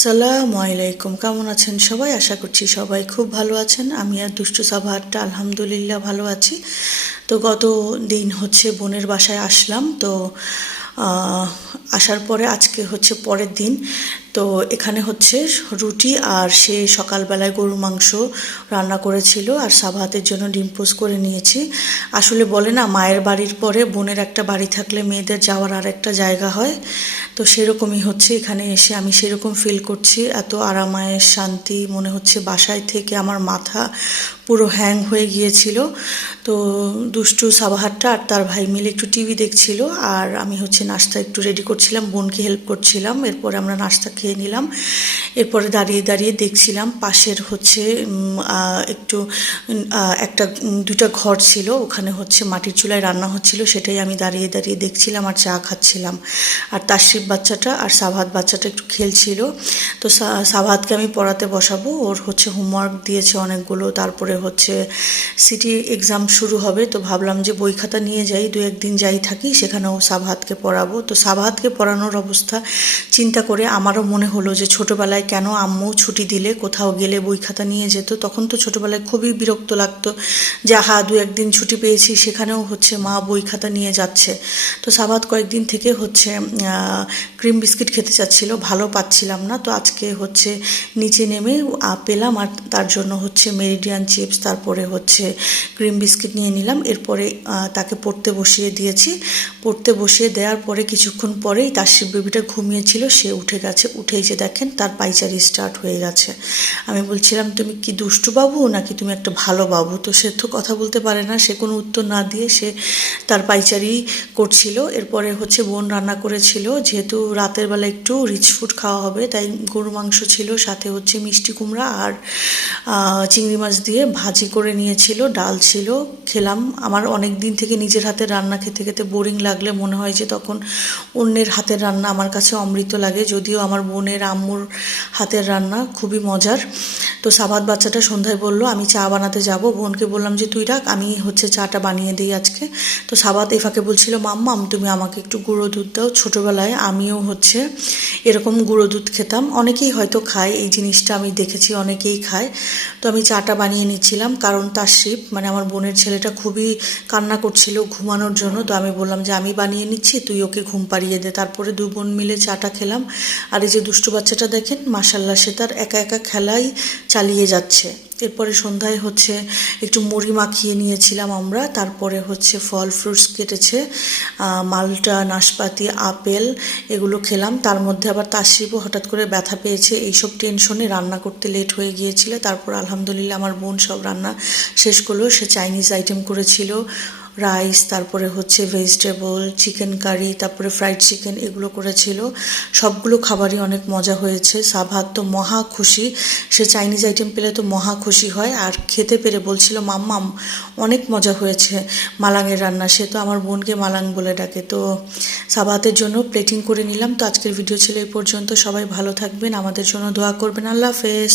আসসালামু আলাইকুম। কেমন আছেন সবাই? আশা করছি সবাই খুব ভালো আছেন। আমি আর দুষ্টু সাভারটা আলহামদুলিল্লাহ ভালো আছি। তো গত দিন হচ্ছে বোনের বাসায় আসলাম। তো আহ, আসার পরে আজকে হচ্ছে পরের দিন। তো এখানে হচ্ছে রুটি আর সে সকালবেলায় গরুর মাংস রান্না করেছিল আর সাবাতের জন্য ডিম পোস্ট করে নিয়েছি। আসলে বলে না, মায়ের বাড়ির পরে বোনের একটা বাড়ি থাকলে মেয়েদের যাওয়ার আর একটা জায়গা হয়। তো সেরকমই হচ্ছে, এখানে এসে আমি সেরকম ফিল করছি। এত আরামায়েশ শান্তি মনে হচ্ছে। বাসায় থেকে আমার মাথা পুরো হ্যাং হয়ে গিয়েছিল। তো দুষ্টু সাবাহাতটা আর তার ভাই মিলে একটু টিভি দেখছিল আর আমি হচ্ছে নাস্তা একটু রেডি করছিলাম, বোনকে হেল্প করছিলাম। এরপরে আমরা নাস্তা খেয়ে নিলাম। এরপরে দাঁড়িয়ে দাঁড়িয়ে দেখছিলাম পাশের হচ্ছে একটু একটা দুটা ঘর ছিল, ওখানে হচ্ছে মাটির চুলায় রান্না হচ্ছিল, সেটাই আমি দাঁড়িয়ে দাঁড়িয়ে দেখছিলাম আর চা খাচ্ছিলাম। আর তাসরিফ বাচ্চাটা আর সাবাহাত বাচ্চাটা একটু খেলছিল। তো সাবাহাতকে আমি পড়াতে বসাবো, ওর হচ্ছে হোমওয়ার্ক দিয়েছে অনেকগুলো। তারপরে হচ্ছে সিটি এক্সাম শুরু হবে, তো ভাবলাম যে বই খাতা নিয়ে যাই, দু একদিন যাই থাকি, সেখানেও সাবাহাতকে পড়াবো। তো সাবাহাতকে পড়ানোর অবস্থা চিন্তা করে আমারও মনে হলো যে ছোটোবেলায় কেন আম্মু ছুটি দিলে কোথাও গেলে বই খাতা নিয়ে যেত। তখন তো ছোটোবেলায় খুবই বিরক্ত লাগতো যে আহা দু একদিন ছুটি পেয়েছি, সেখানেও হচ্ছে মা বই খাতা নিয়ে যাচ্ছে। তো সাবাহাত কয়েকদিন থেকে হচ্ছে ক্রিম বিস্কিট খেতে চাচ্ছিল, ভালো পাচ্ছিলাম না। তো আজকে হচ্ছে নিচে নেমে পেলাম আর তার জন্য হচ্ছে মেরিডিয়ান চিপস, তারপরে হচ্ছে ক্রিম বিস্কিট নিয়ে নিলাম। এরপরে তাকে পড়তে বসিয়ে দিয়েছি। পড়তে বসিয়ে দেওয়ার পরে কিছুক্ষণ পরেই তাসরিফ বেবিটা ঘুমিয়েছিল, সে উঠে গেছে। উঠেই যে দেখেন তার পাইচারি স্টার্ট হয়ে গেছে। আমি বলছিলাম তুমি কি দুষ্টু বাবু নাকি তুমি একটা ভালো বাবু? তো সে তো কথা বলতে পারে না, সে কোনো উত্তর না দিয়ে সে তার পাইচারি করছিল। এরপরে হচ্ছে বোন রান্না করেছিল, যেহেতু রাতের বেলা একটু রিচ ফুড খাওয়া হবে, তাই গরু মাংস ছিল, সাথে হচ্ছে মিষ্টি কুমড়া আর চিংড়ি মাছ দিয়ে ভাজি করে নিয়েছিল, ডাল ছিল। খেলাম। আমার অনেক দিন থেকে নিজের হাতের রান্না খেতে খেতে বোরিং লাগলে মনে হয় যে তখন অন্যের হাতের রান্না আমার কাছে অমৃত লাগে। যদিও আমার বোনের আম্মুর হাতের রান্না খুবই মজার। তো সাবাত বাচ্চাটা সন্ধ্যায় বলল আমি চা বানাতে যাব। বোনকে বললাম যে তুই রাখ, আমি হচ্ছে চাটা বানিয়ে দিই আজকে। তো সাবাত এই ফাঁকে বলছিল মাম্মাম তুমি আমাকে একটু গুঁড়ো দুধ দাও। ছোটোবেলায় আমিও হচ্ছে এরকম গুঁড়ো দুধ খেতাম, অনেকেই হয়তো খায় এই জিনিসটা, আমি দেখেছি অনেকেই খায়। তো আমি চাটা বানিয়ে নিচ্ছিলাম, কারণ তাসরিফ মানে আমার বোনের ছেলেটা খুবই কান্না করছিল ঘুমানোর জন্য। তো আমি বললাম যে আমি বানিয়ে নিচ্ছি, তুই ওকে ঘুম পাড়িয়ে দে। তারপরে দু বোন মিলে চাটা খেলাম। আর এই যে দুষ্টু বাচ্চাটা দেখেন মাশাল্লাহ, সে তার একা একা খেলাই চালিয়ে যাচ্ছে। এরপরে সন্ধ্যায় হচ্ছে একটু মুড়ি মাখিয়ে নিয়েছিলাম আমরা। তারপরে হচ্ছে ফল ফ্রুটস কেটেছে, মালটা, নাশপাতি, আপেল, এগুলো খেলাম। তার মধ্যে আবার তাসরিফও হঠাৎ করে ব্যথা পেয়েছে, এইসব টেনশনে রান্না করতে লেট হয়ে গিয়েছিল। তারপর আলহামদুলিল্লাহ আমার বোন সব রান্না শেষ করলো। সে চাইনিজ আইটেম করেছিল, রাইস, তারপরে হচ্ছে ভেজিটেবল, চিকেন কারি, তারপরে ফ্রাইড চিকেন, এগুলো করেছিল। সবগুলো খাবারই অনেক মজা হয়েছে। সাভাত তো মহা খুশি, সে চাইনিজ আইটেম পেলে তো মহা খুশি হয়। আর খেতে পেরে বলছিল মাম্মাম অনেক মজা হয়েছে মালাঙের রান্না। সে তো আমার বোনকে মালাং বলে ডাকে। তো সাভাতের জন্য প্লেটিং করে নিলাম। তো আজকের ভিডিও ছিল এই পর্যন্ত। সবাই ভালো থাকবেন, আমাদের জন্য দোয়া করবেন। আল্লাহ হাফেজ।